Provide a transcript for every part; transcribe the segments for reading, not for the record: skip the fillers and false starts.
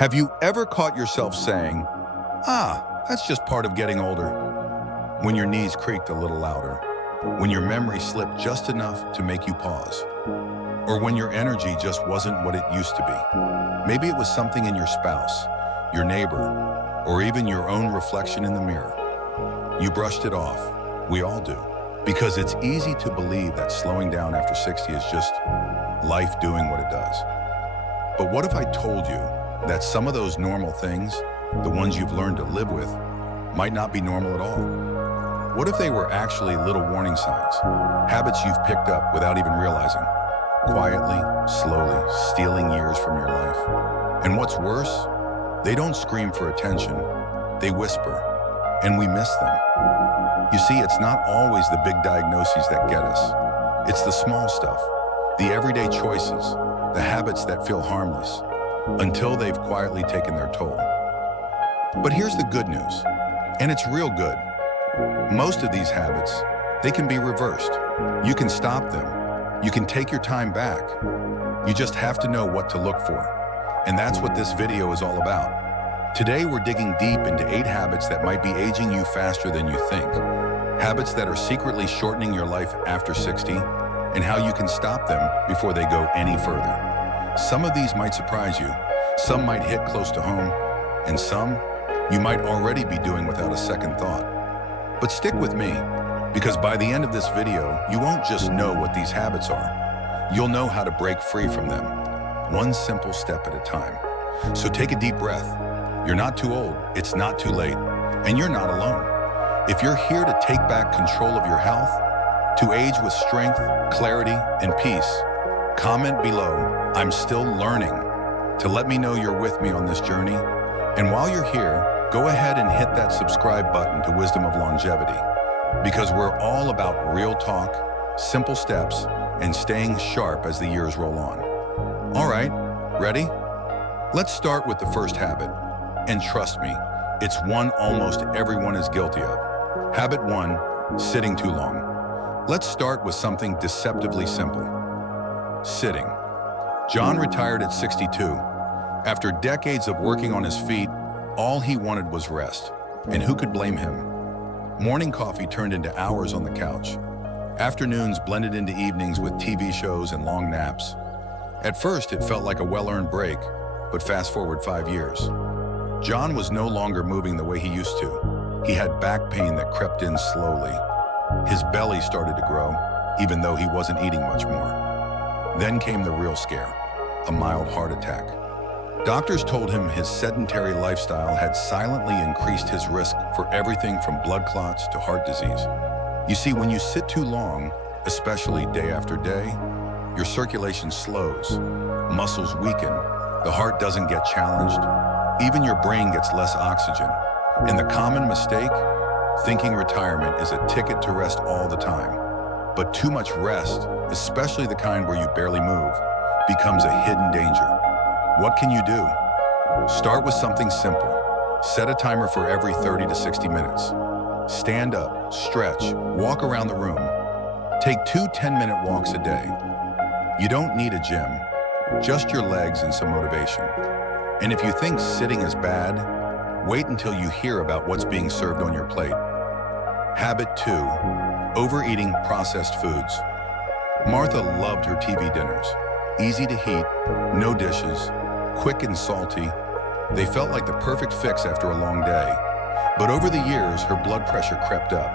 Have you ever caught yourself saying, that's just part of getting older? When your knees creaked a little louder, when your memory slipped just enough to make you pause, or when your energy just wasn't what it used to be. Maybe it was something in your spouse, your neighbor, or even your own reflection in the mirror. You brushed it off. We all do. Because it's easy to believe that slowing down after 60 is just life doing what it does. But what if I told you that some of those normal things, the ones you've learned to live with, might not be normal at all? What if they were actually little warning signs, habits you've picked up without even realizing, quietly, slowly, stealing years from your life? And what's worse, they don't scream for attention, they whisper, and we miss them. You see, it's not always the big diagnoses that get us. It's the small stuff, the everyday choices, the habits that feel harmless, until they've quietly taken their toll. But here's the good news, and it's real good. Most of these habits, they can be reversed. You can stop them. You can take your time back. You just have to know what to look for. And that's what this video is all about. Today, we're digging deep into 8 habits that might be aging you faster than you think. Habits that are secretly shortening your life after 60, and how you can stop them before they go any further. Some of these might surprise you, some might hit close to home, and some you might already be doing without a second thought. But stick with me, because by the end of this video, you won't just know what these habits are. You'll know how to break free from them, one simple step at a time. So take a deep breath. You're not too old, it's not too late, and you're not alone. If you're here to take back control of your health, to age with strength, clarity, and peace, comment below, "I'm still learning," to let me know you're with me on this journey. And while you're here, go ahead and hit that subscribe button to Wisdom of Longevity, because we're all about real talk, simple steps, and staying sharp as the years roll on. All right, ready? Let's start with the first habit. And trust me, it's one almost everyone is guilty of. Habit 1, sitting too long. Let's start with something deceptively simple. Sitting. John retired at 62. After decades of working on his feet, all he wanted was rest. And who could blame him? Morning coffee turned into hours on the couch. Afternoons blended into evenings with TV shows and long naps. At first, it felt like a well-earned break, but fast forward 5 years. John was no longer moving the way he used to. He had back pain that crept in slowly. His belly started to grow, even though he wasn't eating much more. Then came the real scare, a mild heart attack. Doctors told him his sedentary lifestyle had silently increased his risk for everything from blood clots to heart disease. You see, when you sit too long, especially day after day, your circulation slows, muscles weaken, the heart doesn't get challenged, even your brain gets less oxygen. And the common mistake? Thinking retirement is a ticket to rest all the time. But too much rest, especially the kind where you barely move, becomes a hidden danger. What can you do? Start with something simple. Set a timer for every 30 to 60 minutes. Stand up, stretch, walk around the room. Take 2 10-minute walks a day. You don't need a gym, just your legs and some motivation. And if you think sitting is bad, wait until you hear about what's being served on your plate. Habit 2, overeating processed foods. Martha loved her TV dinners. Easy to heat, no dishes, quick and salty. They felt like the perfect fix after a long day. But over the years, her blood pressure crept up.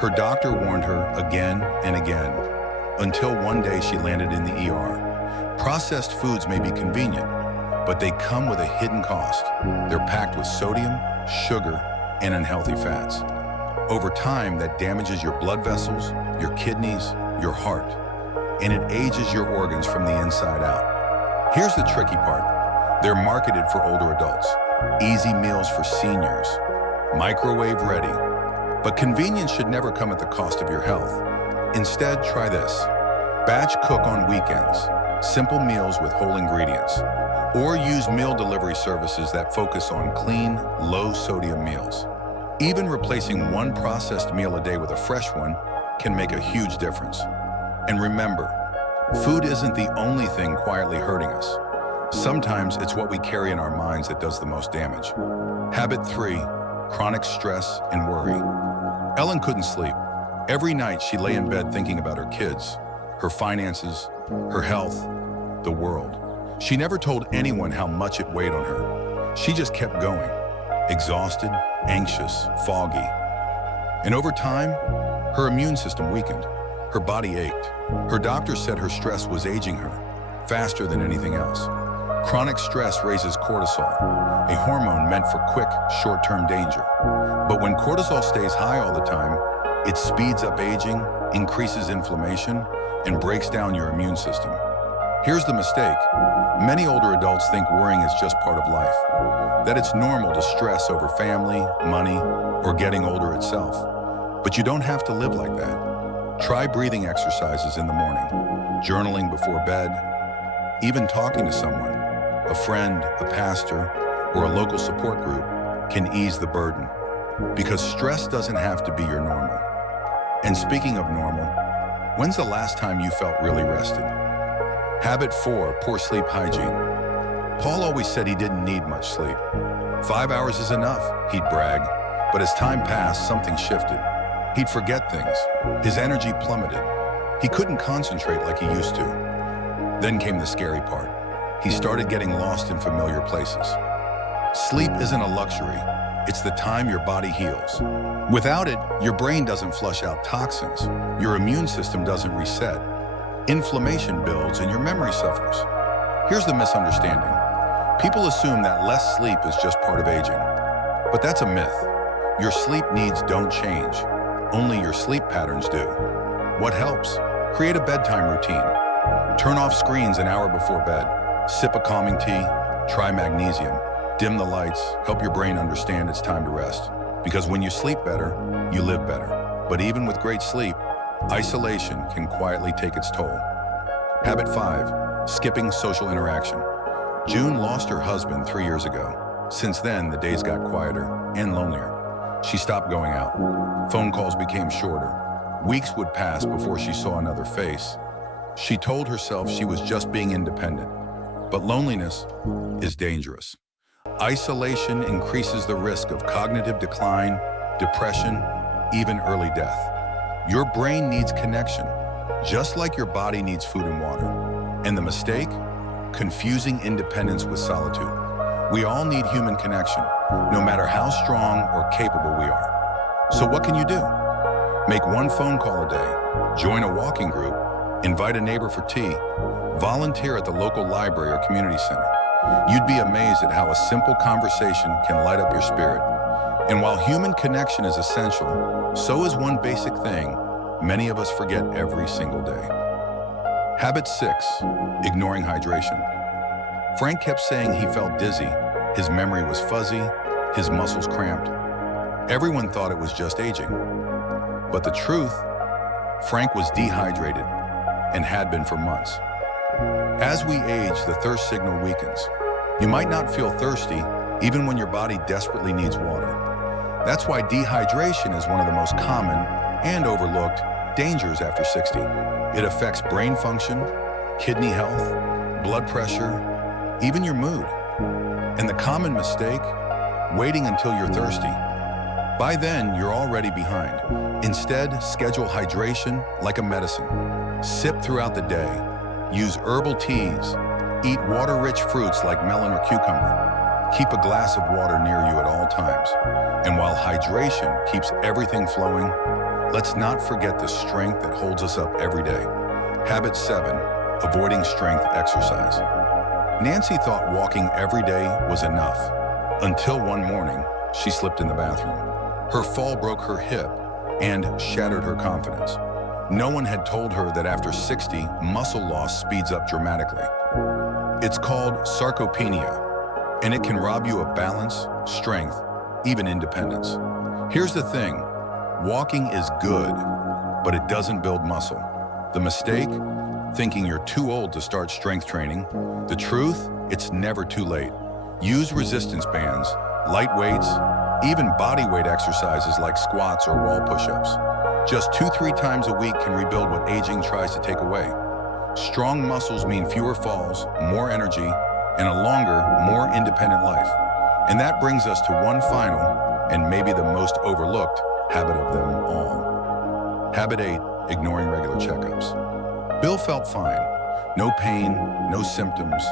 Her doctor warned her again and again, until one day she landed in the ER. Processed foods may be convenient, but they come with a hidden cost. They're packed with sodium, sugar, and unhealthy fats. Over time, that damages your blood vessels, your kidneys, your heart, and it ages your organs from the inside out. Here's the tricky part. They're marketed for older adults. Easy meals for seniors. Microwave ready. But convenience should never come at the cost of your health. Instead, try this. Batch cook on weekends. Simple meals with whole ingredients. Or use meal delivery services that focus on clean, low-sodium meals. Even replacing one processed meal a day with a fresh one can make a huge difference. And remember, food isn't the only thing quietly hurting us. Sometimes it's what we carry in our minds that does the most damage. Habit 3, chronic stress and worry. Ellen couldn't sleep. Every night she lay in bed thinking about her kids, her finances, her health, the world. She never told anyone how much it weighed on her. She just kept going, exhausted, anxious, foggy. And over time, her immune system weakened. Her body ached. Her doctor said her stress was aging her, faster than anything else. Chronic stress raises cortisol, a hormone meant for quick, short-term danger. But when cortisol stays high all the time, it speeds up aging, increases inflammation, and breaks down your immune system. Here's the mistake. Many older adults think worrying is just part of life, that it's normal to stress over family, money, or getting older itself. But you don't have to live like that. Try breathing exercises in the morning, journaling before bed, even talking to someone, a friend, a pastor, or a local support group can ease the burden. Because stress doesn't have to be your normal. And speaking of normal, when's the last time you felt really rested? Habit 4, poor sleep hygiene. Paul always said he didn't need much sleep. 5 hours is enough, he'd brag. But as time passed, something shifted. He'd forget things. His energy plummeted. He couldn't concentrate like he used to. Then came the scary part. He started getting lost in familiar places. Sleep isn't a luxury. It's the time your body heals. Without it, your brain doesn't flush out toxins. Your immune system doesn't reset. Inflammation builds and your memory suffers. Here's the misunderstanding. People assume that less sleep is just part of aging. But that's a myth. Your sleep needs don't change. Only your sleep patterns do. What helps? Create a bedtime routine. Turn off screens an hour before bed. Sip a calming tea. Try magnesium. Dim the lights. Help your brain understand it's time to rest. Because when you sleep better, you live better. But even with great sleep, isolation can quietly take its toll. Habit 5, skipping social interaction. June lost her husband 3 years ago. Since then, the days got quieter and lonelier. She stopped going out. Phone calls became shorter. Weeks would pass before she saw another face. She told herself she was just being independent. But loneliness is dangerous. Isolation increases the risk of cognitive decline, depression, even early death. Your brain needs connection, just like your body needs food and water. And the mistake? Confusing independence with solitude. We all need human connection, no matter how strong or capable we are. So what can you do? Make one phone call a day, join a walking group, invite a neighbor for tea, volunteer at the local library or community center. You'd be amazed at how a simple conversation can light up your spirit. And while human connection is essential, so is one basic thing many of us forget every single day. Habit 6, ignoring hydration. Frank kept saying he felt dizzy, his memory was fuzzy, his muscles cramped. Everyone thought it was just aging. But the truth, Frank was dehydrated and had been for months. As we age, the thirst signal weakens. You might not feel thirsty, even when your body desperately needs water. That's why dehydration is one of the most common and overlooked dangers after 60. It affects brain function, kidney health, blood pressure, even your mood. And the common mistake, waiting until you're thirsty. By then, you're already behind. Instead, schedule hydration like a medicine. Sip throughout the day. Use herbal teas. Eat water-rich fruits like melon or cucumber. Keep a glass of water near you at all times. And while hydration keeps everything flowing, let's not forget the strength that holds us up every day. Habit 7, avoiding strength exercise. Nancy thought walking every day was enough, until one morning, she slipped in the bathroom. Her fall broke her hip and shattered her confidence. No one had told her that after 60, muscle loss speeds up dramatically. It's called sarcopenia, and it can rob you of balance, strength, even independence. Here's the thing, walking is good, but it doesn't build muscle. The mistake? Thinking you're too old to start strength training. The truth? It's never too late. Use resistance bands, light weights, even body weight exercises like squats or wall push-ups. Just 2-3 times a week can rebuild what aging tries to take away. Strong muscles mean fewer falls, more energy, and a longer, more independent life. And that brings us to one final, and maybe the most overlooked, habit of them all. Habit 8, ignoring regular checkups. Bill felt fine. No pain, no symptoms,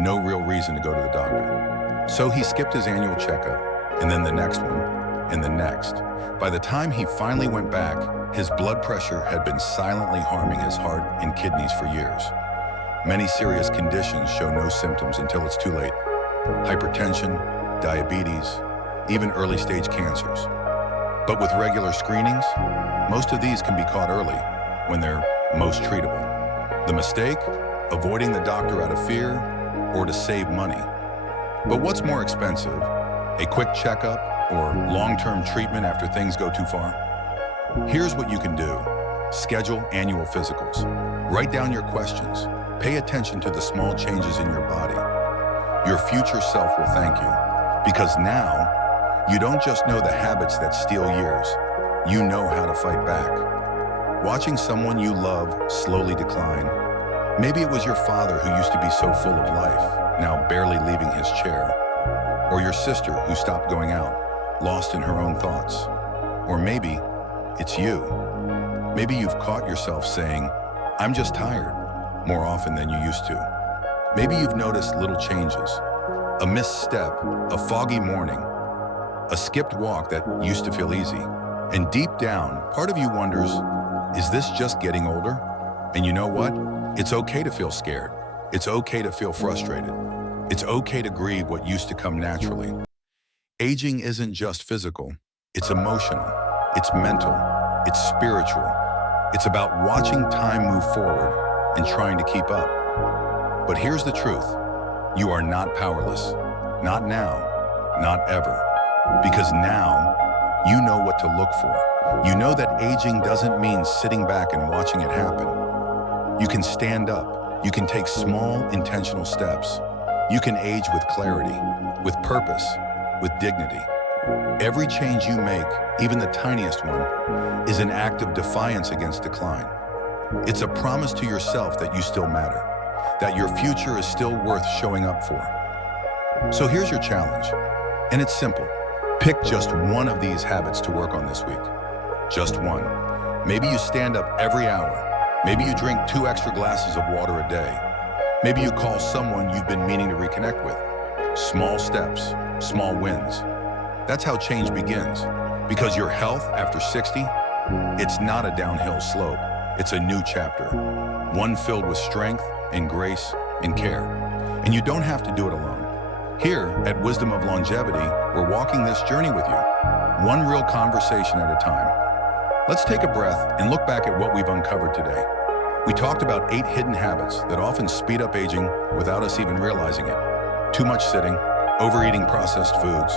no real reason to go to the doctor. So he skipped his annual checkup, and then the next one, and the next. By the time he finally went back, his blood pressure had been silently harming his heart and kidneys for years. Many serious conditions show no symptoms until it's too late. Hypertension, diabetes, even early-stage cancers. But with regular screenings, most of these can be caught early when they're most treatable. The mistake? Avoiding the doctor out of fear or to save money. But what's more expensive? A quick checkup or long-term treatment after things go too far? Here's what you can do. Schedule annual physicals. Write down your questions. Pay attention to the small changes in your body. Your future self will thank you, because now you don't just know the habits that steal years, you know how to fight back. Watching someone you love slowly decline. Maybe it was your father who used to be so full of life, now barely leaving his chair. Or your sister who stopped going out, lost in her own thoughts. Or maybe it's you. Maybe you've caught yourself saying, "I'm just tired," more often than you used to. Maybe you've noticed little changes. A missed step, a foggy morning, a skipped walk that used to feel easy. And deep down, part of you wonders, is this just getting older? And you know what? It's okay to feel scared. It's okay to feel frustrated. It's okay to grieve what used to come naturally. Aging isn't just physical. It's emotional. It's mental. It's spiritual. It's about watching time move forward and trying to keep up. But here's the truth. You are not powerless. Not now. Not ever. Because now, you know what to look for. You know that aging doesn't mean sitting back and watching it happen. You can stand up. You can take small, intentional steps. You can age with clarity, with purpose, with dignity. Every change you make, even the tiniest one, is an act of defiance against decline. It's a promise to yourself that you still matter, that your future is still worth showing up for. So here's your challenge, and it's simple. Pick just one of these habits to work on this week. Just one. Maybe you stand up every hour. Maybe you drink 2 extra glasses of water a day. Maybe you call someone you've been meaning to reconnect with. Small steps, small wins. That's how change begins. Because your health after 60, it's not a downhill slope. It's a new chapter. One filled with strength and grace and care. And you don't have to do it alone. Here at Wisdom of Longevity, we're walking this journey with you, one real conversation at a time. Let's take a breath and look back at what we've uncovered today. We talked about 8 hidden habits that often speed up aging without us even realizing it. Too much sitting, overeating processed foods,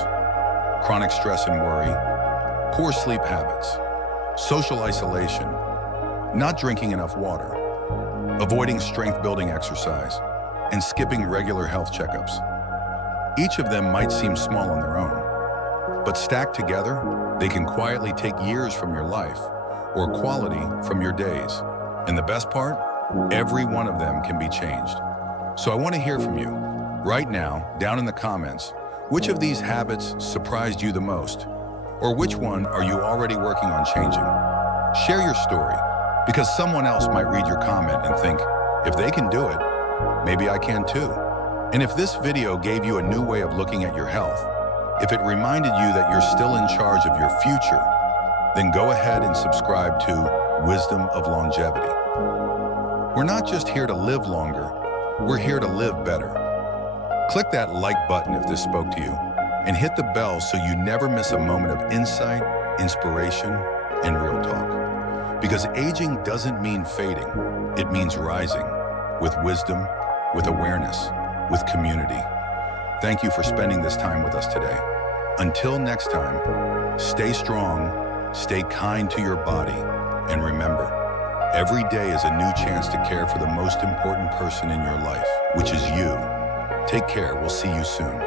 chronic stress and worry, poor sleep habits, social isolation, not drinking enough water, avoiding strength-building exercise, and skipping regular health checkups. Each of them might seem small on their own, but stacked together, they can quietly take years from your life or quality from your days. And the best part, every one of them can be changed. So I want to hear from you. Right now, down in the comments, which of these habits surprised you the most? Or which one are you already working on changing? Share your story, because someone else might read your comment and think, if they can do it, maybe I can too. And if this video gave you a new way of looking at your health, if it reminded you that you're still in charge of your future, then go ahead and subscribe to Wisdom of Longevity. We're not just here to live longer, we're here to live better. Click that like button if this spoke to you, and hit the bell so you never miss a moment of insight, inspiration, and real talk. Because aging doesn't mean fading, it means rising, with wisdom, with awareness, with community. Thank you for spending this time with us today. Until next time, stay strong, stay kind to your body, and remember, every day is a new chance to care for the most important person in your life, which is you. Take care. We'll see you soon.